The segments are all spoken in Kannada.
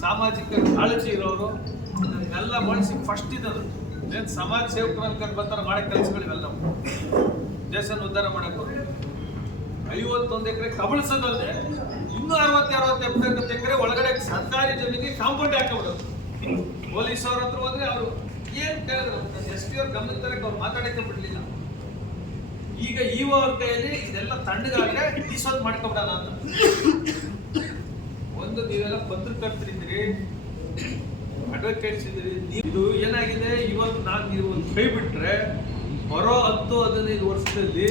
ಸಾಮಾಜಿಕ ಕಾಳಜಿ ಇರೋರು ಇದನ್ನೆಲ್ಲ ಬಳಸಿ ಫಸ್ಟ್ ಇದ್ದದು ಏನು ಸಮಾಜ ಸೇವಕರು ಅನ್ಕೊಂಡು ಬರ್ತಾರೆ ಮಾಡೋ ಕೆಲಸಗಳಿವೆಲ್ಲ ದೇಶನ ಉದ್ಧಾರ ಮಾಡಕ್ಕೆ 51 ಎಕರೆ ಕಬಳಿಸೋದಲ್ಲದೆ ಇನ್ನೂ 60 ಎಕರೆ ಒಳಗಡೆ ಸರ್ಕಾರಿ ಜಮೀನಿಗೆ ಕಾಂಪೌಂಡ್ ಹಾಕಬಿಡೋದು. ಪೊಲೀಸ್ ಅವ್ರ ಹತ್ರ ಹೋದ್ರೆ ಅವರು ಏನ್ ಕೇಳಿದ್ರು ಎಸ್ ಪಿ ಅವ್ರ ಗಮನಕ್ಕೆ ತರಕ್ಕೆ ಅವ್ರು ಮಾತಾಡಕ್ಕೆ ಬಿಡ್ಲಿಲ್ಲ. ಈಗ ಇಒ ಅವ್ರ ಕೈಯಲ್ಲಿ ಇದೆಲ್ಲ ತಣ್ಣಗಾದ್ರೆ ಡಿಸೋತ್ ಮಾಡ್ಕೊಬಿಡೋಣ ಅಂತ. ಒಂದು ನೀವೆಲ್ಲ ಪತ್ರಕರ್ತರಿದ್ರಿ, ಅಡ್ವೊಕೇಟ್ಸ್ ಇದ್ರಿ, ಇದು ಏನಾಗಿದೆ ಇವತ್ತು ನೀವು ಕೈ ಬಿಟ್ರೆ ಬರೋ 10-15 ವರ್ಷದಲ್ಲಿ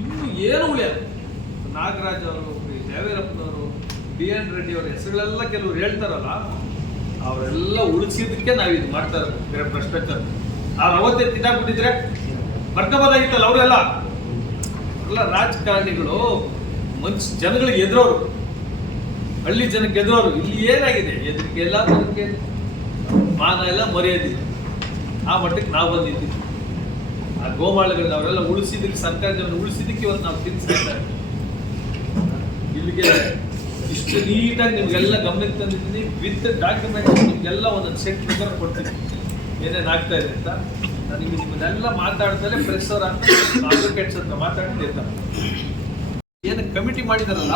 ಇನ್ನು ಏನು ಉಳಿಯಲ್ಲ. ನಾಗರಾಜ್ ಅವರು, ದೇವೇರಪ್ಪನವರು, BN ರೆಡ್ಡಿ ಅವರ ಹೆಸರುಗಳೆಲ್ಲ ಕೆಲವರು ಹೇಳ್ತಾರಲ್ಲ, ಅವರೆಲ್ಲ ಉಳಿಸಿದ್ದಕ್ಕೆ ನಾವು ಇದು ಮಾಡ್ತಾ ಇರೋದು ಭ್ರಷ್ಟಾಚಾರ. ಅವ್ರು ಅವತ್ತೇ ತಿನ್ನಾಕ್ಬಿಟ್ಟಿದ್ರೆ ಬರ್ಕೋಬೋದಾಗಿತ್ತಲ್ಲ. ಅವರೆಲ್ಲ ರಾಜಕಾರಣಿಗಳು ಜನಗಳಿಗೆ ಎದುರೋರು, ಹಳ್ಳಿ ಜನಕ್ಕೆ ಎದುರೋರು. ಇಲ್ಲಿ ಏನಾಗಿದೆ ಎದುರಿಗೆ ಎಲ್ಲ ಜನಕ್ಕೆ ಮಾನ ಎಲ್ಲ ಮರೆಯೋದಿಲ್ಲ. ಆ ಮಟ್ಟಕ್ಕೆ ನಾವು ಬಂದಿದ್ದೀವಿ. ಆ ಗೋಮಾಳಗಳನ್ನ ಅವರೆಲ್ಲ ಉಳಿಸಿದ್ದಕ್ಕೆ, ಸರ್ಕಾರಿ ಜನ ಉಳಿಸಿದ್ದಕ್ಕೆ ಇವತ್ತು ನಾವು ತಿನ್ನಿಸ್ತಾ ಇಲ್ಲಿಗೆ ಇಷ್ಟು ನೀಟಾಗಿ ನಿಮ್ಗೆಲ್ಲ ಗಮನಕ್ಕೆ ತಂದಿದ್ದೀನಿ. ವಿತ್ ಡಾಕ್ಯುಮೆಂಟ್ ನಿಮ್ಗೆಲ್ಲ ಒಂದೊಂದು ಸೆಟ್ ನಂಬರ್ ಕೊಡ್ತೀನಿ ಏನೇನು ಆಗ್ತಾ ಇದೆ ಅಂತ. ನನಗೆ ನಿಮ್ಮನ್ನೆಲ್ಲ ಮಾತಾಡ್ತಾರೆ ಪ್ರೆಸ್ ಅವ್ರ ಅಡ್ವೊಕೇಟ್ಸ್ ಅಂತ ಮಾತಾಡ್ತಿರ್ತಾರೆ. ಏನು ಕಮಿಟಿ ಮಾಡಿದಾರಲ್ಲ,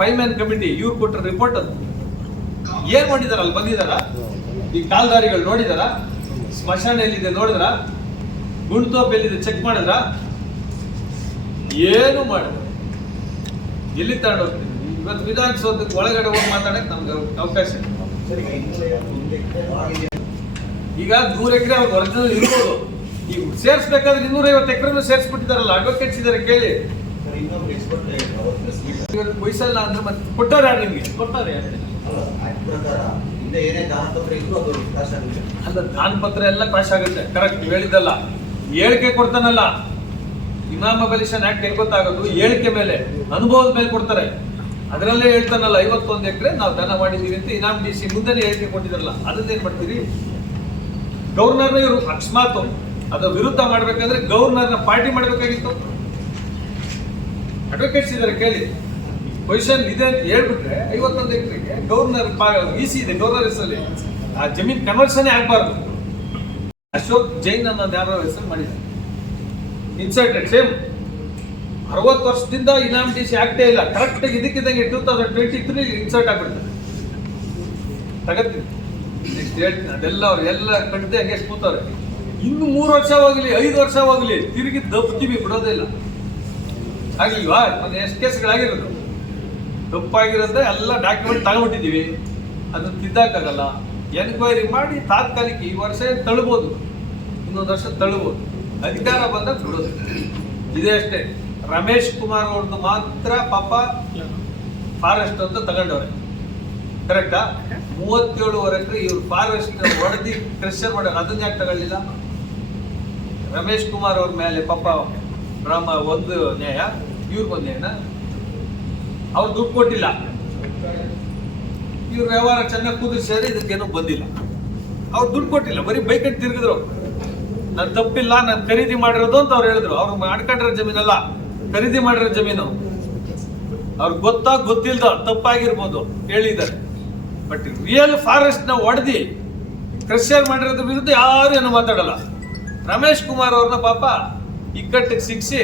5 ಮ್ಯಾನ್ ಕಮಿಟಿ, ಇವ್ರು ಕೊಟ್ಟ ರಿಪೋರ್ಟ್ ಅದು ಏನ್ ಮಾಡಿದಾರ? ಅಲ್ಲಿ ಬಂದಿದಾರ? ಈ ಕಾಲ್ದಾರಿಗಳು ನೋಡಿದಾರ? ಸ್ಮಶಾನ ಎಲ್ಲಿದೆ ನೋಡಿದ್ರ? ಗುಂಡ್ತೋಪ್ ಎಲ್ಲಿದೆ ಚೆಕ್ ಮಾಡಿದ್ರ? ಏನು ಮಾಡಿದ್ರು? ಎಲ್ಲಿ ತಗೊಂಡೋಗ್ತೀವಿ? ಇವತ್ತು ವಿಧಾನಸೌಧಕ್ಕೆ ಒಳಗಡೆ ಹೋಗಿ ಮಾತಾಡಕ್ ನಮ್ಗೆ ಅವಕಾಶ. ಈಗ 100 ಎಕರೆ ಅವ್ರಿಗೆ ಒರಿಜಿನಲ್ ಇರ್ಬೋದು, ಈಗ ಸೇರ್ಸ್ಬೇಕಾದ್ರೆ 250 ಎಕರೆ ಸೇರ್ಸ್ಬಿಟ್ಟಿದಾರಲ್ಲ. ಅಡ್ವೊಕೇಟ್ಸ್ ಇದಾರೆ ಕೇಳಿ. ವಯಸ್ಸಲ್ಲ ಅಂದ್ರೆ ಮತ್ತೆ ಕೊಟ್ಟಾರ ನಿಮ್ಗೆ? ಕೊಟ್ಟಾರೆ ಅಲ್ಲ, ದಾನ ಪತ್ರ ಎಲ್ಲ ಪಾಸ್ ಆಗುತ್ತೆ. ಕರೆಕ್ಟ್, ನೀವು ಹೇಳಿದ್ದಲ್ಲ. ಹೇಳಿಕೆ ಕೊಡ್ತಾನಲ್ಲ, ಇಮಾಮ್ ಅಬಲಿಷನ್ ಆಕ್ಟ್ ಹೆಂಗ್ ಗೊತ್ತಾಗೋದು? ಹೇಳಿಕೆ ಮೇಲೆ, ಅನುಭವದ ಮೇಲೆ ಕೊಡ್ತಾರೆ. ಅದರಲ್ಲೇ ಹೇಳ್ತಾನಲ್ಲ 51 ಎಕರೆ ನಾವು ದಾನ ಮಾಡಿದೀವಿ ಅಂತ ಇನಾಮ್ DC ಮುಂದೆನೇ ಹೇಳಿಕೆ ಕೊಟ್ಟಿದಾರಲ್ಲ. ಅದನ್ನೇನ್ ಮಾಡ್ತೀರಿ? ಗವರ್ನರ್ನ ಇವರು ಅಕಸ್ಮಾತ್ ಅದು ವಿರುದ್ಧ ಮಾಡ್ಬೇಕಾದ್ರೆ ಗವರ್ನರ್ನ ಪಾರ್ಟಿ ಮಾಡ್ಬೇಕಾಗಿತ್ತು. ಅಡ್ವೊಕೇಟ್ಸ್ ಇದಾರೆ ಕೇಳಿ. ಪೊಸಿಷನ್ ಇದೆ ಅಂತ ಹೇಳ್ಬಿಟ್ರೆ 51 ಎಕರೆಗೆ ಗವರ್ನರ್ EC ಇದೆ, ಗವರ್ನರ್ ಹೆಸರಲ್ಲಿ ಆ ಜಮೀನ್ ಕನ್ವರ್ಷನ್ ಆಗ್ಬಾರ್ದು. ಅಶೋಕ್ ಜೈನ್ ಅನ್ನೋದು ಯಾರೋ ಹೆಸರು ಮಾಡಿದ್ದಾರೆ, ಇನ್ಸರ್ಟೆಡ್ ಸೇಮ್ 60 ವರ್ಷದಿಂದ ಇನಾಮ್ DC ಆಗ್ತೇ ಇಲ್ಲ. ಕರೆಕ್ಟ್ ಇದಕ್ಕಿದ್ದಂಗೆ 2023 ಇನ್ಸರ್ಟ್ ಆಗ್ಬಿಡ್ತಾರೆ. ತಗತ್ತೀನಿ ನೆಕ್ಸ್ಟ್ ಹೇಳ್ತೀನಿ. ಅದೆಲ್ಲ ಅವ್ರು ಎಲ್ಲ ಕಟ್ಟದೆ ಹಂಗೆ ಕೂತವ್ರೆ. ಇನ್ನು 3 ವರ್ಷ ಹೋಗ್ಲಿ, 5 ವರ್ಷ ಹೋಗ್ಲಿ, ತಿರುಗಿ ದಬ್ತೀವಿ, ಬಿಡೋದೇ ಇಲ್ಲ. ಆಗ್ಲಿಲ್ವಾ? ಒಂದು ಎಷ್ಟು ಕೇಸ್ಗಳಾಗಿರೋದು ತಪ್ಪಾಗಿರೋದ್ರೆ ಎಲ್ಲ ಡಾಕ್ಯುಮೆಂಟ್ ತಗೊಂಡ್ಬಿಟ್ಟಿದ್ದೀವಿ. ಅದನ್ನು ತಿದ್ದಾಕಾಗಲ್ಲ. ಎನ್ಕ್ವೈರಿ ಮಾಡಿ ತಾತ್ಕಾಲಿಕ ಈ ವರ್ಷ ತಳ್ಬೋದು, ಇನ್ನೊಂದು ವರ್ಷ ತಳ್ಬೋದು. ಅಧಿಕಾರ ಬಂದಾಗ ಬಿಡೋದು. ಇದೇ ಅಷ್ಟೇ. ರಮೇಶ್ ಕುಮಾರ್ ಅವ್ರದ್ದು ಮಾತ್ರ ಪಾಪ ಫಾರೆಸ್ಟ್ ಅಂತ ತಗೊಂಡವ್ರೆ. ಕರೆಕ್ಟಾ? 37 ಎಕರೆ ಇವ್ರು ಫಾರೆಸ್ಟ್ ಹೊಡೆದಿ ಕ್ರೆಷರ್ ಮಾಡೋರು. ಅದನ್ನ ಯಾಕೆ ತಗೊಳ್ಳಿಲ್ಲ? ರಮೇಶ್ ಕುಮಾರ್ ಅವ್ರ ಮೇಲೆ ಪಾಪ ಬ್ರಹ್ಮ ಒಂದು ನ್ಯಾಯ, ಇವ್ರಿಗೊಂದು ನ್ಯಾಯನ. ಅವ್ರು ದುಡ್ಡು ಕೊಟ್ಟಿಲ್ಲ, ಇವ್ರ ವ್ಯವಹಾರ ಚೆನ್ನಾಗಿ ಕುದಿಸ್ಯಾರೆ, ಇದಕ್ಕೇನೋ ಬಂದಿಲ್ಲ. ಅವ್ರು ದುಡ್ಡು ಕೊಟ್ಟಿಲ್ಲ, ಬರೀ ಬೈಕಟ್ಟು ತಿರುಗಿದ್ರು. ನಾನು ತಪ್ಪಿಲ್ಲ, ನಾನು ಖರೀದಿ ಮಾಡಿರೋದು ಅಂತ ಅವ್ರು ಹೇಳಿದ್ರು. ಅವ್ರು ಮಾಡ್ಕೊಂಡಿರೋ ಜಮೀನಲ್ಲ, ಖರೀದಿ ಮಾಡಿರೋ ಜಮೀನು. ಅವ್ರಿಗೆ ಗೊತ್ತಿಲ್ದ ತಪ್ಪಾಗಿರ್ಬೋದು ಹೇಳಿದ್ದಾರೆ. ಬಟ್ ರಿಯಲ್ ಫಾರೆಸ್ಟ್ ನ ಹೊಡೆದಿ ಕ್ರಷರ್ ಮಾಡಿರೋದ್ರ ವಿರುದ್ಧ ಯಾರು ಏನು ಮಾತಾಡಲ್ಲ. ರಮೇಶ್ ಕುಮಾರ್ ಅವ್ರನ್ನ ಪಾಪ ಇಕ್ಕಟ್ಟಿಗೆ ಸಿಕ್ಸಿ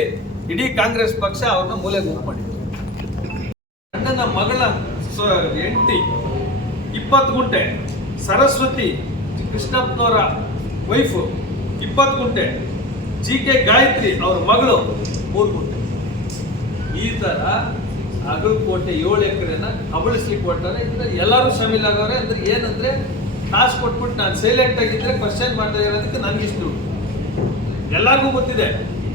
ಇಡೀ ಕಾಂಗ್ರೆಸ್ ಪಕ್ಷ ಅವ್ರನ್ನ ಮೂಲೆ ಗುಂಪು ಮಾಡಿದ್ರು. ಅಣ್ಣನ ಮಗಳ ಹೆಂಡತಿ 20 ಗುಂಟೆ, ಸರಸ್ವತಿ ಕೃಷ್ಣಪ್ಪನವರ ವೈಫು 20 ಗುಂಟೆ, GK ಗಾಯತ್ರಿ ಅವ್ರ ಮಗಳು 3 ಗುಂಟೆ. ಈ ತರ ಅಗಲಕೋಟೆ 7 ಎಕರೆನ ಕಬಳಿಸ್ಲಿಕ್ಕೆ ಕೊಟ್ಟಾರೆ. ಎಲ್ಲರೂ ಶಾಮೀಲ್ ಆಗವ್ರೆ. ಅಂದ್ರೆ ಏನಂದ್ರೆ ಕಾಸು ಕೊಟ್ಬಿಟ್ಟು ನಾನು ಸೈಲೆಂಟ್ ಆಗಿದ್ರೆ ಕ್ವಶನ್ ಮಾಡ್ತಾ ಇರೋದಕ್ಕೆ ನನಗಿಷ್ಟು. ಎಲ್ಲರಿಗೂ ಗೊತ್ತಿದೆ,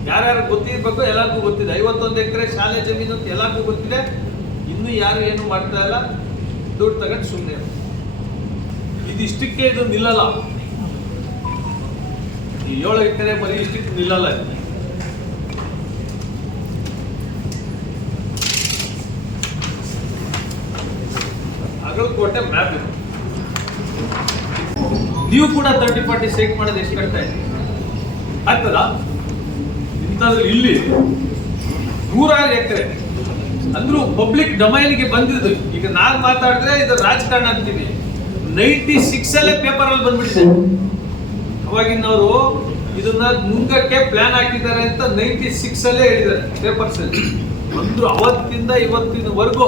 ಯಾರ್ಯಾರು ಗೊತ್ತಿರ್ಬೇಕು ಎಲ್ಲರಿಗೂ ಗೊತ್ತಿದೆ. 51 ಎಕರೆ ಶಾಲೆ ಜಮೀನು ಅಂತ ಎಲ್ಲರಿಗೂ ಗೊತ್ತಿದೆ. ಇನ್ನು ಯಾರು ಏನು ಮಾಡ್ತಾ ಇಲ್ಲ, ದುಡ್ಡು ತಗೊಂಡು ಸುಮ್ಮನೆ. ಇದಿಷ್ಟಕ್ಕೆ ಇದು ನಿಲ್ಲಲ್ಲ. ಈ 7 ಎಕರೆ ಬರೀ ಇಷ್ಟಕ್ಕೆ ನಿಲ್ಲಲ್ಲ. ಅಗಲಕೋಟೆ ಮ್ಯಾಪ್ ಇದು. ನೀವು ಕೂಡ 30-40 ಸೈಟ್ ಮಾಡೋದು ಎಷ್ಟು ಕಷ್ಟ ಇದೆ ಆಗ್ತದ? ಇಂಥದ್ರಲ್ಲಿ ಇಲ್ಲಿ 100 ಎಕರೆ ಅಂದ್ರೂ ಪಬ್ಲಿಕ್ ಡೊಮೈನ್ಗೆ ಬಂದಿದ್ದು. ಈಗ ನಾನ್ ಮಾತಾಡಿದ್ರೆ ಇದು ರಾಜಕಾರಣ ಅಂತೀನಿ. 96 ಅಲ್ಲೇ ಪೇಪರ್ ಅಲ್ಲಿ ಬಂದ್ಬಿಟ್ಟಿದೆ. ಅವಾಗಿನವರು ಇದನ್ನ ನುಂಗಕ್ಕೆ ಪ್ಲಾನ್ ಹಾಕಿದ್ದಾರೆ ಅಂತ 96 ಅಲ್ಲೇ ಹೇಳಿದ್ದಾರೆ ಪೇಪರ್ಸ್ ಅಲ್ಲಿ. ಅಂದ್ರೂ ಅವತ್ತಿಂದ ಇವತ್ತಿನವರೆಗೂ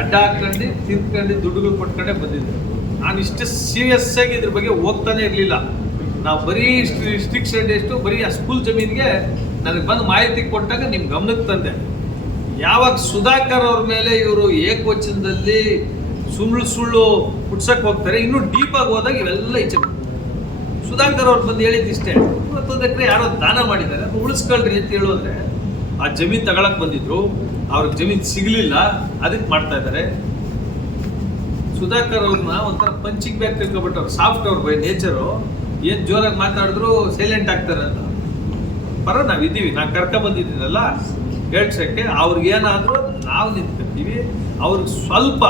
ಅಡ್ಡ ಹಾಕೊಂಡು ತಿನ್ಕೊಂಡು ದುಡ್ಡುಗಳು ಕೊಟ್ಕೊಂಡೇ ಬಂದಿದ್ದೆ. ನಾನು ಇಷ್ಟು ಸೀರಿಯಸ್ ಆಗಿ ಇದ್ರ ಬಗ್ಗೆ ಹೋಗ್ತಾನೆ ಇರಲಿಲ್ಲ. ನಾವು ಬರೀ ರಿಸ್ಟ್ರಿಕ್ಷನ್ ಎಷ್ಟು ಬರೀ ಆ ಸ್ಕೂಲ್ ಜಮೀನಿಗೆ ನನಗೆ ಬಂದು ಮಾಹಿತಿ ಕೊಟ್ಟಾಗ ನಿಮ್ ಗಮನಕ್ಕೆ ತಂದೆ. ಯಾವಾಗ ಸುಧಾಕರ್ ಅವ್ರ ಮೇಲೆ ಇವರು ಏಕವಚನದಲ್ಲಿ ಸುಳ್ಳು ಹುಡ್ಸಕ್ ಹೋಗ್ತಾರೆ, ಇನ್ನೂ ಡೀಪ್ ಆಗಿ ಹೋದಾಗ ಇವೆಲ್ಲ ಈಚೆ. ಸುಧಾಕರ್ ಅವ್ರು ಬಂದು ಹೇಳಿದ್ದಿಷ್ಟೇ, 21 ಎಕರೆ ಯಾರೋ ದಾನ ಮಾಡಿದ್ದಾರೆ, ಉಳಿಸ್ಕೊಳ್ರಿ ಅಂತ ಹೇಳೋದ್ರೆ ಆ ಜಮೀನ್ ತಗೊಳಕ್ ಬಂದಿದ್ರು, ಅವ್ರಿಗೆ ಜಮೀನ್ ಸಿಗ್ಲಿಲ್ಲ, ಅದಕ್ಕೆ ಮಾಡ್ತಾ ಇದ್ದಾರೆ. ಸುಧಾಕರ್ ಅವ್ರನ್ನ ಒಂಥರ ಪಂಚಿಂಗ್ ಬ್ಯಾಗ್ ತಿಳ್ಕೊಬಿಟ್ಟವ್ರು. ಸಾಫ್ಟ್ ಅವ್ರು ಬೈ ನೇಚರು, ಏನ್ ಜೋರಾಗಿ ಮಾತಾಡಿದ್ರು ಸೈಲೆಂಟ್ ಆಗ್ತಾರೆ ಅಂತ. ನಾವಿದ್ದೀವಿ, ನಾವು ಕರ್ಕ ಬಂದಿದ್ದೀನಲ್ಲ ಹೇಳ್ಸಕ್ಕೆ. ಅವ್ರಿಗೆ ಏನಾದ್ರು ನಾವು ನಿಂತ್ಕೊತೀವಿ. ಅವ್ರಿಗೆ ಸ್ವಲ್ಪ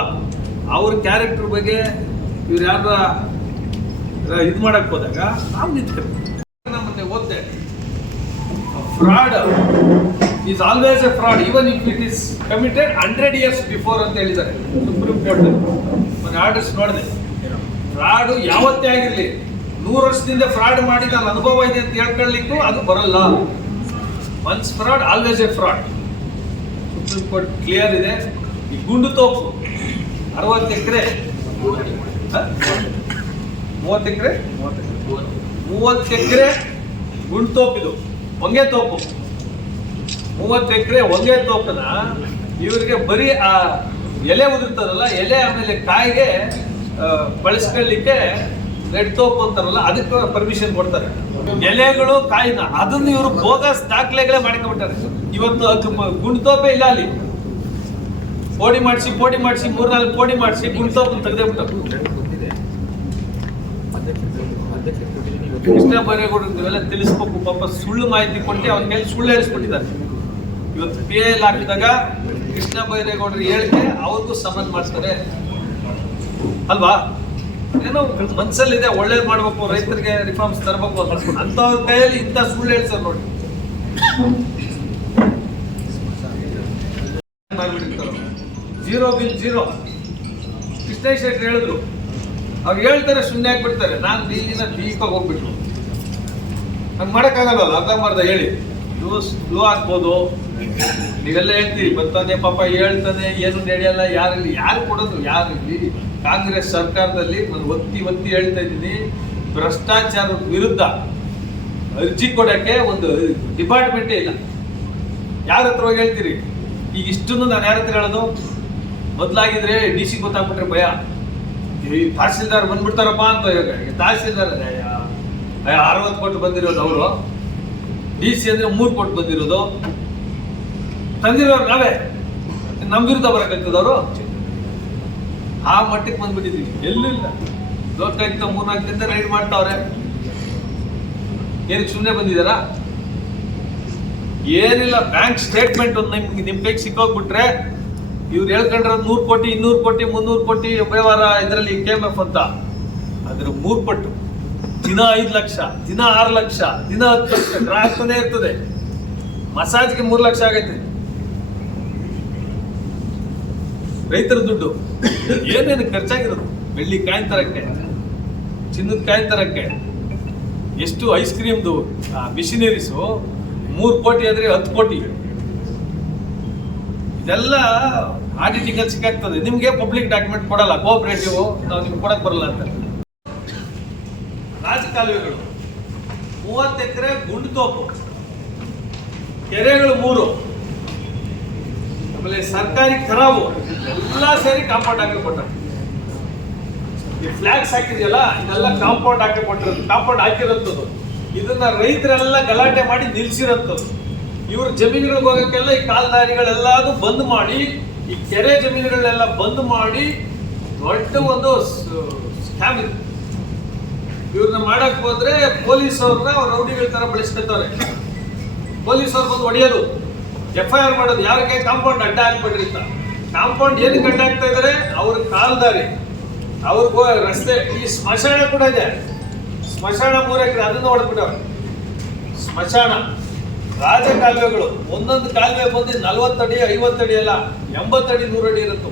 ಅವ್ರ ಕ್ಯಾರೆಕ್ಟರ್ ಬಗ್ಗೆ ಇವ್ರು ಯಾರ ಇದು ಮಾಡಕ್ ಹೋದಾಗ ನಾವು ನಿಂತ್ಕೊತೀವಿ. ನಮ್ಮನ್ನೇ ಓದ್ತೆ, fraud is always a fraud even if it is committed 100 years before ಅಂತ ಹೇಳಿದ್ದಾರೆ ಸುಪ್ರೀಂ ಕೋರ್ಟ್. ಒಂದು ಆರ್ಡರ್ಸ್ ನೋಡಿದೆ, ಫ್ರಾಡ್ ಯಾವತ್ತೇ ಆಗಿರ್ಲಿ 100 ವರ್ಷದಿಂದ ಫ್ರಾಡ್ ಮಾಡಿ ನಾನು ಅನುಭವ ಇದೆ ಅಂತ ಹೇಳ್ಕೊಳ್ಳಿಕ್ಕೂ ಅದು ಬರಲ್ಲ. Once fraud always a fraud. Supreme court clear ಇದೆ. ಈ ಗುಂಡು ತೋಪು 60 ಎಕರೆ 30 ಎಕರೆ 30 ಎಕರೆ ಗುಂಡು ತೋಪಿದು ಹೊಂಗೆ ತೋಪು. 30 ಎಕರೆ ಹೊಂಗೆ ತೋಪನ ಇವರಿಗೆ ಬರೀ ಆ ಎಲೆ ಉದುರ್ತದಲ್ಲ, ಎಲೆ ಆಮೇಲೆ ಕಾಯಿಗೆ ಬಳಸ್ಕೊಳ್ಳಿಕ್ಕೆ ರೆಡ್ ತೋಪು ಅಂತಾರಲ್ಲ, ಅದಕ್ಕೆ ಪರ್ಮಿಷನ್ ಕೊಡ್ತಾರೆ. ಎಲೆಗಳು ಕಾಯಿನ ಅದನ್ನು ಇವರು ಬೋಗಸ್ ದಾಖಲೆಗಳೇ ಮಾಡ್ಕೊಂಡ್ಬಿಟ್ಟಾರೆ. ಇವತ್ತು ಗುಂಡು ತೋಪೆ ಇಲ್ಲ, ಅಲ್ಲಿ ಪೋಡಿ ಮಾಡಿಸಿ 3-4 ಪೋಡಿ ಮಾಡಿಸಿ ಗುಂಡು ತೋಪನ್ನು ತೆಗೆದೇಬಿಟ್ಟು. ಕೃಷ್ಣ ಬೈರೇಗೌಡರು ನೀವೆಲ್ಲ ತಿಳಿಸ್ಬೇಕು. ಪಾಪ ಸುಳ್ಳು ಮಾಹಿತಿ ಕೊಟ್ಟು ಅವ್ರ ಮೇಲೆ ಸುಳ್ಳು ಹೇಳಿಸ್ಬಿಟ್ಟಿದ್ದಾರೆ. ಇವತ್ತು PIL ಹಾಕಿದಾಗ ಕೃಷ್ಣ ಬೈರೇಗೌಡರು ಹೇಳಿಕೆ ಅವ್ರಿಗೂ ಸಂಬಂಧ ಮಾಡ್ತಾರೆ ಅಲ್ವಾ? ಏನೋ ಮನ್ಸಲ್ಲಿದೆ, ಒಳ್ಳೇದು ಮಾಡ್ಬೇಕು, ರೈತರಿಗೆ ರಿಫಾರ್ಮ್ಸ್ ತರಬೇಕು ಅಂತವ್ರ ಕೈಯಲ್ಲಿ ಇಂಥ ಸುಳ್ಳು ಹೇಳ್ತಾರೆ ನೋಡಿ. Zero bill zero. Krishna Shetty ಹೇಳಿದ್ರು, ಅವ್ರು ಹೇಳ್ತಾರೆ ಸುಮ್ಮನೆ ಆಗ್ಬಿಡ್ತಾರೆ. ನಾನು ದಿನ ದೀಪಾಗಿ ಹೋಗ್ಬಿಟ್ರು. ಹಂಗೆ ಮಾಡೋಕ್ಕಾಗಲ್ಲ, ಅರ್ಧಂಬರ್ಧ ಹೇಳಿ ಸ್ಲೋ ಆಗ್ಬೋದು. ನೀವೆಲ್ಲ ಹೇಳ್ತೀರಿ ಬರ್ತಾನೆ ಪಾಪ ಹೇಳ್ತಾನೆ, ಏನು ನಡೆಯಲ್ಲ, ಯಾರು ಕೊಡೋದು, ಯಾರು ಇಲ್ಲಿ ಕಾಂಗ್ರೆಸ್ ಸರ್ಕಾರದಲ್ಲಿ ನಾನು ಒತ್ತಿ ಹೇಳ್ತಾ ಇದ್ದೀನಿ, ಭ್ರಷ್ಟಾಚಾರದ ವಿರುದ್ಧ ಅರ್ಜಿ ಕೊಡಕ್ಕೆ ಒಂದು ಡಿಪಾರ್ಟ್ಮೆಂಟೇ ಇಲ್ಲ. ಯಾರ ಹತ್ರ ಹೋಗಿ ಹೇಳ್ತೀರಿ? ಈಗ ಇಷ್ಟನ್ನು ನಾನು ಯಾರ ಹತ್ರ ಹೇಳೋದು? ಮೊದಲಾಗಿದ್ರೆ DC ಗೊತ್ತಾಗ್ಬಿಟ್ರೆ ಭಯ, ಈ ತಹಸೀಲ್ದಾರ್ ಬಂದ್ಬಿಡ್ತಾರಪ್ಪ ಅಂತ. ತಹಸೀಲ್ದಾರ್ 60 ಕೋಟಿ ಬಂದಿರೋದು ಅವರು, DC ಅಂದ್ರೆ 3 ಕೋಟಿ ಬಂದಿರೋದು. ತಂದಿರೋರು ನಾವೇ, ನಮ್ಮ ವಿರುದ್ಧ ಬರಕತ್ತದವರು. ಆ ಮಟ್ಟಕ್ಕೆ ಬಂದ್ಬಿಟ್ಟಿದ್ದೀವಿ. ಎಲ್ಲೂ ಇಲ್ಲ. ಲೋಕಾಯುಕ್ತ 3-4 ದಿನದ ರೈಡ್ ಮಾಡ್ತಾವ್ರೆ. ಏನಕ್ಕೆ ಸುಮ್ಮನೆ ಬಂದಿದ್ದಾರಾ? ಏನಿಲ್ಲ, ಬ್ಯಾಂಕ್ ಸ್ಟೇಟ್ಮೆಂಟ್ ಒಂದು ನಿಮ್ ಕೈಗೆ ಸಿಕ್ಕೋಗ್ಬಿಟ್ರೆ ಇವ್ರು ಹೇಳ್ಕೊಂಡ್ರೆ 100 ಕೋಟಿ 200 ಕೋಟಿ 300 ಕೋಟಿ ವ್ಯವಹಾರ ಇದರಲ್ಲಿ KMF ಅಂತ, ಅದ್ರ 3 ಪಟ್ಟು. ದಿನ 5 ಲಕ್ಷ, ದಿನ 6 ಲಕ್ಷ, ದಿನ 10 ಲಕ್ಷ ಗ್ರಾಹಕನೇ ಇರ್ತದೆ. ಮಸಾಜ್ಗೆ 3 ಲಕ್ಷ ಆಗೈತೆ. ರೈತರ ದುಡ್ಡು ಏನೇನು ಖರ್ಚಾಗಿರೋದು. ಬೆಳ್ಳಿ ಕಾಯಿನ್ ತರಕ್ಕೆ, ಚಿನ್ನದ ಕಾಯಿನ್ ತರಕ್ಕೆ, ಎಷ್ಟು ಐಸ್ ಕ್ರೀಮ್ದು ಮಿಷಿನರೀಸು 3 ಕೋಟಿ ಅಂದ್ರೆ 10 ಕೋಟಿ. ಇದೆಲ್ಲ ಆಡಿಟಿಂಗ್ ಅಲ್ಲಿ ಸಿಕ್ಕಾಗ್ತದೆ. ನಿಮ್ಗೆ ಪಬ್ಲಿಕ್ ಡಾಕ್ಯುಮೆಂಟ್ ಕೊಡಲ್ಲ, ಕೋಆಪರೇಟಿವ್ ನಾವು ನಿಮ್ಗೆ ಕೊಡಕ್ ಬರಲ್ಲ ಅಂತ. ರಾಜಕಾಲುವೆಗಳು 30 ಎಕರೆ ಗುಂಡು ತೋಪು, ಕೆರೆಗಳು 3, ಆಮೇಲೆ ಸರ್ಕಾರಿ ಖರಾಬು ಎಲ್ಲ ಸೇರಿ ಕಾಂಪೌಂಡ್ ಹಾಕಿ ಕೊಟ್ಟರು. ಈ ಫ್ಲಾಗ್ಸ್ ಹಾಕಿದೆಯಲ್ಲ, ಇದೆಲ್ಲ ಕಾಂಪೌಂಡ್ ಹಾಕಿ ಕೊಟ್ಟಿರೋದು, ಕಾಂಪೌಂಡ್ ಹಾಕಿರೋಂಥದ್ದು. ಇದನ್ನ ರೈತರೆಲ್ಲ ಗಲಾಟೆ ಮಾಡಿ ನಿಲ್ಸಿರೋಂಥದ್ದು. ಇವ್ರ ಜಮೀನುಗಳಿಗೆ ಹೋಗಕ್ಕೆಲ್ಲ ಈ ಕಾಲ್ದಾರಿಗಳೆಲ್ಲದು ಬಂದ್ ಮಾಡಿ, ಈ ಕೆರೆ ಜಮೀನುಗಳನ್ನೆಲ್ಲ ಬಂದ್ ಮಾಡಿ ದೊಡ್ಡ ಒಂದು ಸ್ಕ್ಯಾಮ್ ಇದೆ. ಇವ್ರನ್ನ ಮಾಡಕ್ ಹೋದ್ರೆ ಪೊಲೀಸ್ ಅವ್ರನ್ನ ರೌಡಿಗಳ ತರ ಬಳಸ್ಕೊತಾರೆ. ಪೊಲೀಸ್ ಅವ್ರು ಬಂದು ಹೊಡೆಯೋದು, FIR ಮಾಡೋದು, ಯಾರಿಗೆ ಕಾಂಪೌಂಡ್ ಅಡ್ಡ ಹಾಕ್ಬಿಡ್ರಿ ಅಂತ. ಕಾಂಪೌಂಡ್ ಏನಕ್ಕೆ ಅಡ್ಡ ಹಾಕ್ತಾ ಇದಾರೆ? ಅವ್ರ ಕಾಲ್ದಾರಿ, ಅವ್ರಿಗೂ ರಸ್ತೆ. ಈ ಸ್ಮಶಾನ ಕೂಡ ಇದೆ, ಸ್ಮಶಾನ 3 ಎಕರೆ, ಅದನ್ನು ಹೊಡೆದ್ಬಿಟ್ಟವ್ರೆ. ಸ್ಮಶಾನ ರಾಜಕಾಲುವೆಗಳು ಒಂದೊಂದು ಕಾಲುವೆ ಬಂದು 40 ಅಡಿ 50 ಅಡಿ ಅಲ್ಲ 80 ಅಡಿ 100 ಅಡಿ ಇರುತ್ತೆ.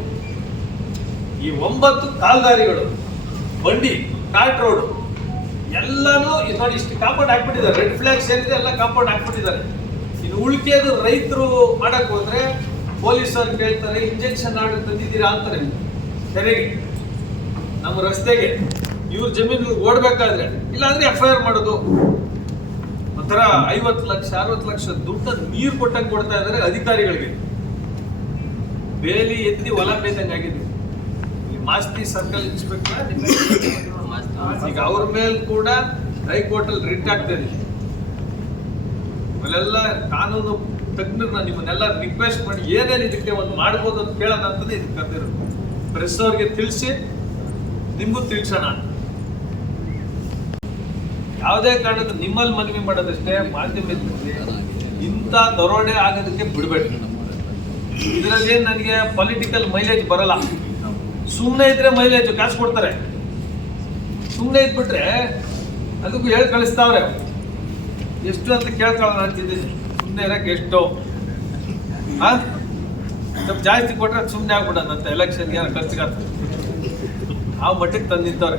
ಈ 9 ಕಾಲ್ದಾರಿಗಳು ಬಂಡಿ ಟಾಟ್ ರೋಡ್ ಎಲ್ಲಾನು ನೋಡಿ ಇಷ್ಟು ಕಾಂಪೌಂಡ್ ಹಾಕ್ಬಿಟ್ಟಿದ್ದಾರೆ. ರೆಡ್ ಫ್ಲಾಗ್ಸ್ ಏನಿದೆ ಎಲ್ಲ ಕಾಂಪೌಂಡ್ ಹಾಕ್ಬಿಟ್ಟಿದ್ದಾರೆ. ಇನ್ನು ಉಳಿಕೆದು ರೈತರು ಮಾಡಕ್ ಹೋದ್ರೆ ಪೊಲೀಸರು ಕೇಳ್ತಾರೆ, ಇಂಜೆಕ್ಷನ್ ಆರ್ಡರ್ ತಂದಿದ್ದೀರಾ ಅಂತಾರೆ ತೆರೆಗೆ ನಮ್ಮ ರಸ್ತೆಗೆ. ಇವ್ರ ಜಮೀನು ಓಡ್ಬೇಕಾದ್ರೆ ಇಲ್ಲಾಂದ್ರೆ FIR ಮಾಡೋದು. ಒಂಥರ 50 ಲಕ್ಷ 60 ಲಕ್ಷ ದುಡ್ಡು ನೀರು ಕೊಟ್ಟಂಗೆ ಕೊಡ್ತಾ ಇದ್ದಾರೆ ಅಧಿಕಾರಿಗಳಿಗೆ. ಬೇಲಿ ಎತ್ತಿ ಹೊಲ ಬೇದಂಗೆ ಆಗಿದೆ. ಈ ಮಾಸ್ತಿ ಸರ್ಕಲ್ ಇನ್ಸ್ಪೆಕ್ಟರ್ ಈಗ ಅವ್ರ ಮೇಲೆ ಕೂಡ ಹೈಕೋರ್ಟ್ ಅಲ್ಲಿ ರಿಟ್ ಆಗ್ತಾ ಇದೆ. ಅಲ್ಲೆಲ್ಲ ಕಾನೂನು ತಜ್ಞರನ್ನ ನಿಮ್ಮನ್ನೆಲ್ಲ ರಿಕ್ವೆಸ್ಟ್ ಮಾಡಿ ಏನೇನು ಇದಕ್ಕೆ ಒಂದು ಮಾಡ್ಬೋದು ಅಂತ ಕೇಳೋಣ ಅಂತಾನೆ ಇದಕ್ಕೆ ಕರೆದಿರೋದು. ಪ್ರೆಸ್ ಅವ್ರಿಗೆ ತಿಳಿಸಿ ನಿಮ್ಗೂ ತಿಳಿಸೋಣ ಅಂತ. ಯಾವುದೇ ಕಾರಣಕ್ಕೂ ನಿಮ್ಮಲ್ಲಿ ಮನವಿ ಮಾಡೋದಷ್ಟೇ, ಮಾಧ್ಯಮದಲ್ಲಿ ಇಂಥ ದರೋಡೆ ಆಗೋದಕ್ಕೆ ಬಿಡಬೇಡಿ. ಇದರಲ್ಲಿ ನನಗೆ ಪೊಲಿಟಿಕಲ್ ಮೈಲೇಜ್ ಬರಲ್ಲ. ಸುಮ್ಮನೆ ಇದ್ರೆ ಮೈಲೇಜ್ ಕಾಸು ಕೊಡ್ತಾರೆ. ಸುಮ್ಮನೆ ಇದ್ಬಿಟ್ರೆ ಅದಕ್ಕೂ ಹೇಳಿ ಕಳಿಸ್ತಾವ್ರೆ ಎಷ್ಟು ಅಂತ ಕೇಳ್ಕೊಳ್ಳೋಣ ಅಂತಿದ್ದೀನಿ. ಸುಮ್ಮನೆ ಇರಕ್ಕೆ ಎಷ್ಟು ಸ್ವಲ್ಪ ಜಾಸ್ತಿ ಕೊಟ್ರೆ ಸುಮ್ಮನೆ ಆಗ್ಬಿಡೋಣಂತ ಎಲೆಕ್ಷನ್ಗೆ ಖರ್ಚಿಗಾಗ್ತದೆ. ಆ ಮಟ್ಟಕ್ಕೆ ತಂದು ನಿಂತವ್ರೆ.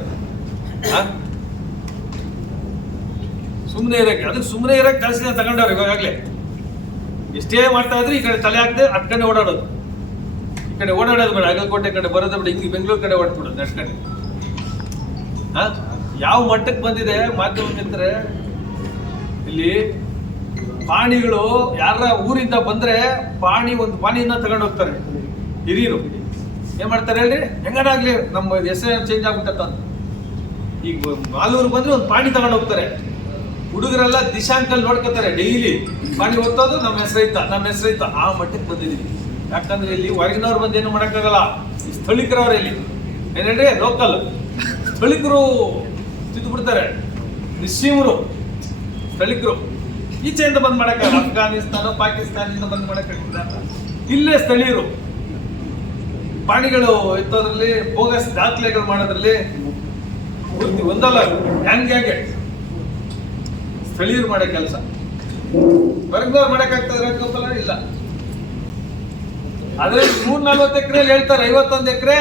ಸುಮ್ಮನೆ ಇರಕ್ಕೆ ಅದಕ್ಕೆ ಸುಮ್ಮನೆ ಇರಕ್ಕೆ ಕೆಲಸ ತಗೊಂಡವ್ರೆ. ಇವಾಗಲೇ ಎಷ್ಟೇ ಮಾಡ್ತಾ ಇದ್ರೆ ಈ ಕಡೆ ತಲೆ ಹಾಕದೆ ಅದ್ ಕಡೆ ಓಡಾಡೋದು, ಈ ಕಡೆ ಓಡಾಡೋದು ಬೇಡ, ಅಗಲಕೋಟೆ ಕಡೆ ಬರೋದು ಬೇಡ, ಹಿಂಗೆ ಬೆಂಗಳೂರು ಕಡೆ ಹೊಡ್ಬಿಡೋದು ನಡ್ಕಡೆ. ಯಾವ ಮಟ್ಟಕ್ಕೆ ಬಂದಿದೆ ಮಾಧ್ಯಮ ಮಿತ್ರರೆ. ಇಲ್ಲಿ ಪಾಣಿಗಳು ಯಾರ ಊರಿಂದ ಬಂದ್ರೆ ಒಂದು ಪಾಣಿಯನ್ನ ತಗೊಂಡು ಹೋಗ್ತಾರೆ ಹಿರಿಯರು. ಏನ್ ಮಾಡ್ತಾರೆ ಹೇಳ್ರಿ, ಹೆಂಗಾಗ್ಲಿ ನಮ್ಮ ಹೆಸರು ಚೇಂಜ್ ಆಗ್ಬಿಟ್ಟತ್ತ. ಈಗ ಮಾಲೂರು ಬಂದ್ರೆ ಒಂದು ಪಾಣಿ ತಗೊಂಡು ಹೋಗ್ತಾರೆ. ಹುಡುಗರೆಲ್ಲ ದಿಶಾಂಕಲ್ ನೋಡ್ಕೊತಾರೆ. ಡೈಲಿ ಪಾಣಿ ಹೋಗ್ತೋದು ನಮ್ಮ ಹೆಸರೈತ ಆ ಮಟ್ಟಕ್ಕೆ ಬಂದಿದ್ದೀವಿ. ಯಾಕಂದ್ರೆ ಇಲ್ಲಿ ಹೊರಗಿನವ್ರು ಬಂದು ಏನು ಮಾಡಕ್ಕಾಗಲ್ಲ. ಸ್ಥಳೀಕರವ್ರ ಇಲ್ಲಿ ಏನ್ ಹೇಳ್ರಿ, ಲೋಕಲ್ ಸ್ಥಳೀಕರು ತಿದ್ದು ಬಿಡ್ತಾರೆ. ನಿಸ್ಸೀಮರು ಸ್ಥಳೀಕರು ಈಚೆಯಿಂದ ಬಂದ್ ಮಾಡಕ್ಕಾಗಲ್ಲ. ಅಫ್ಘಾನಿಸ್ತಾನ ಪಾಕಿಸ್ತಾನದಿಂದ ಬಂದ್ ಮಾಡಕ್ಕಾಗಲ್ಲ. ಇಲ್ಲೇ ಸ್ಥಳೀಯರು ಪಾಣಿಗಳು ಎತ್ತೋದ್ರಲ್ಲಿ ಬೋಗಸ್ ದಾಖಲೆಗಳು ಮಾಡೋದ್ರಲ್ಲಿ ಒಂದಲ್ಲ ಹ್ಯಾಂಗೆ ಸ್ಥಳೀಯರು ಮಾಡೋ ಕೆಲಸ. ವರ್ಗದವ್ರು ಮಾಡಕ್ಕಾಗ್ತದೆ ಗೋಪಾಲ ಇಲ್ಲ. ಆದ್ರೆ 140 ಎಕರೆಯಲ್ಲಿ ಹೇಳ್ತಾರೆ 51 ಎಕರೆ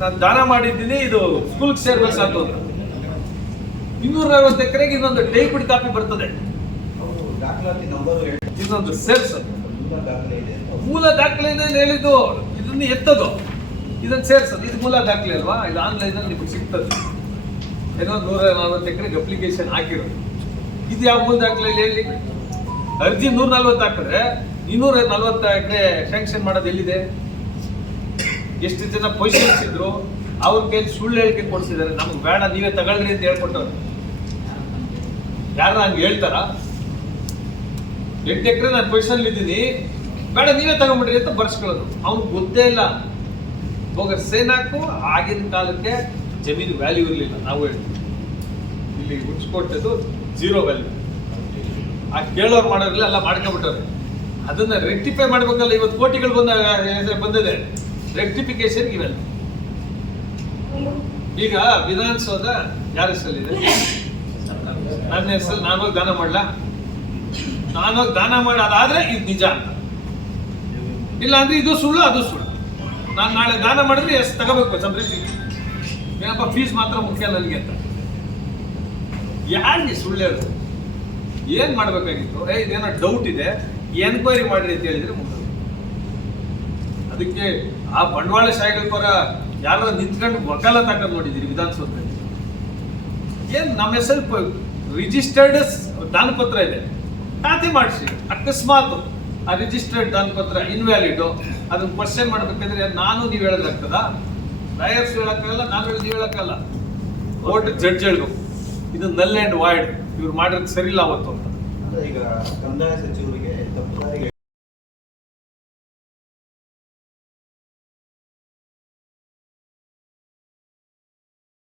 ನಾನು ದಾನ ಮಾಡಿದ್ದೀನಿ, ಇದು ಸ್ಕೂಲ್ಗೆ ಸೇರ್ಬೇಕು ಸಾಕು ಅಂತ. 240 ಎಕರೆಗೆ ಇನ್ನೊಂದು ಟೈಪ್ಡ್ ಕಾಪಿ ಬರ್ತದೆ. ಇದೊಂದು ಸೇರ್ಸ್ ಮೂಲ ದಾಖಲೆ ಹೇಳಿದ್ದು ಇದನ್ನ ಎತ್ತದು, ಇದನ್ನ ಸೇರ್ಸೋದು. ಇದು ಮೂಲ ದಾಖಲೆ ಅಲ್ವಾ? ಇದು ಆನ್ಲೈನ್ ಅಲ್ಲಿ ನಿಮಗೆ ಸಿಗ್ತದೆ. ಏನೋ 140 ಎಕರೆಗೆ ಅಪ್ಲಿಕೇಶನ್ ಹಾಕಿರೋದು. ಇದು ಯಾವ ಮೂಲ ದಾಖಲೆಯಲ್ಲಿ ಹೇಳಿ? ಅರ್ಜಿ 140 ಹಾಕಿದ್ರೆ 240 ಎಕರೆ ಸ್ಯಾಂಕ್ಷನ್ ಮಾಡೋದು ಎಲ್ಲಿದೆ? ಎಷ್ಟು ಜನ ಪೊಸಿಷನ್ಸ್ ಇದ್ರು ಅವ್ರ ಕೈಲಿ ಸುಳ್ಳು ಹೇಳಿಕೆ ಕೊಡ್ಸಿದ್ದಾರೆ. ನಮ್ಗೆ ಬೇಡ ನೀವೇ ತಗೊಳ್ರಿ ಅಂತ ಹೇಳ್ಕೊಟ್ಟವ್ರು. ಯಾರು ಹಂಗೆ ಹೇಳ್ತಾರ? 8 ಎಕರೆ ನಾನು ಪೊಸಿಷನ್ ಇದ್ದೀನಿ, ಬೇಡ ನೀವೇ ತಗೊಂಡ್ಬಿಡ್ರಿ ಅಂತ ಬರ್ಸ್ಕೊಳ್ಳೋದು. ಅವ್ನಿಗೆ ಗೊತ್ತೇ ಇಲ್ಲ. ಹೋಗ ಸೇನಾಕು ಆಗಿನ ಕಾಲಕ್ಕೆ ಜಮೀನು ವ್ಯಾಲ್ಯೂ ಇರಲಿಲ್ಲ. ನಾವು ಹೇಳ್ತೀವಿ ಇಲ್ಲಿ ಹುಡ್ಸ್ಕೊಟ್ಟದ್ದು 0 ವ್ಯಾಲ್ಯೂ. ಆ ಕೇಳೋರು ಮಾಡೋರಿಲ್ಲ, ಎಲ್ಲ ಮಾಡ್ಕೊಂಡ್ಬಿಟ್ಟವ್ರೆ. ಅದನ್ನ ರೆಕ್ಟಿಫೈ ಮಾಡ್ಬೇಕಲ್ಲ. 50 ಕೋಟಿಗಳು ಬಂದಿದೆ ರೆಕ್ಟಿಫಿಕೇಶನ್ ಇವೆಲ್ಲ. ಈಗ ವಿಧಾನಸೌಧ ಯಾರ ಹೆಸರಲ್ಲಿದೆ? ನನ್ನ ಹೆಸರಲ್ಲಿ ನಾನು ಹೋಗಿ ದಾನ ಮಾಡ್ಲಾ? ನಾನು ಹೋಗಿ ದಾನ ಮಾಡೋದಾದ್ರೆ ಇದು ನಿಜ ಅಂತ, ಇಲ್ಲ ಅಂದ್ರೆ ಇದು ಸುಳ್ಳು ಅದು ಸುಳ್ಳು. ನಾನು ನಾಳೆ ದಾನ ಮಾಡಿದ್ರೆ ಎಷ್ಟು ತಗೋಬೇಕು ಸಂಬಂಧಿ? ಏನಪ್ಪ ಫೀಸ್ ಮಾತ್ರ ಮುಖ್ಯ ನನಗೆ ಅಂತ. ಯಾರಿಗೆ ಸುಳ್ಳು ಹೇಳೋದು? ಏನ್ ಮಾಡ್ಬೇಕಾಗಿತ್ತು? ಇದೇನೋ ಡೌಟ್ ಇದೆ, ಎನ್ಕ್ವೈರಿ ಮಾಡ್ರಿ ಅಂತ ಹೇಳಿದ್ರೆ ಮುಗಿದು. ಅದಕ್ಕೆ ಆ ಬಂಡವಾಳಶಾಹಿಗಳ ಪರ ಯಾರು ನಿಂತ್ಕೊಂಡು ವಕಾಲತ್ ಹಾಕೋದು ನೋಡಿದ್ದೀರಿ ವಿಧಾನಸೌಧದಲ್ಲಿ? ಏನ್ ನಮ್ಮ ಹೆಸರು ರಿಜಿಸ್ಟರ್ಡ್ ದಾನಪತ್ರ ಇದೆ, ಖಾತೆ ಮಾಡಿಸಿ. ಅಕಸ್ಮಾತ್ ಆ ರಿಜಿಸ್ಟರ್ಡ್ ದಾನಪತ್ರ ಇನ್ವ್ಯಾಲಿಡ್, ಅದನ್ನ ಕ್ವಶನ್ ಮಾಡ್ಬೇಕಂದ್ರೆ ನಾನು ನೀವು ಹೇಳೋದಾಗ್ತದ? ಲಾಯರ್ಸ್ ಹೇಳಕ್ಕಾಗಲ್ಲ, ನಾನು ಹೇಳಿ ನೀವು ಹೇಳಕ್ಕಾಗಲ್ಲ. ಕೋರ್ಟ್ ಜಡ್ಜ್ ಹೇಳ್ಬೇಕು ಇದು ನಲ್ ಅಂಡ್ ವಾಯ್ಡ್, ಇವ್ರು ಮಾಡಿರೋದು ಸರಿ ಇಲ್ಲ ಅವತ್ತು ಅಂತ. ಈಗ ಕಂದಾಯ ಸಚಿವರಿಗೆ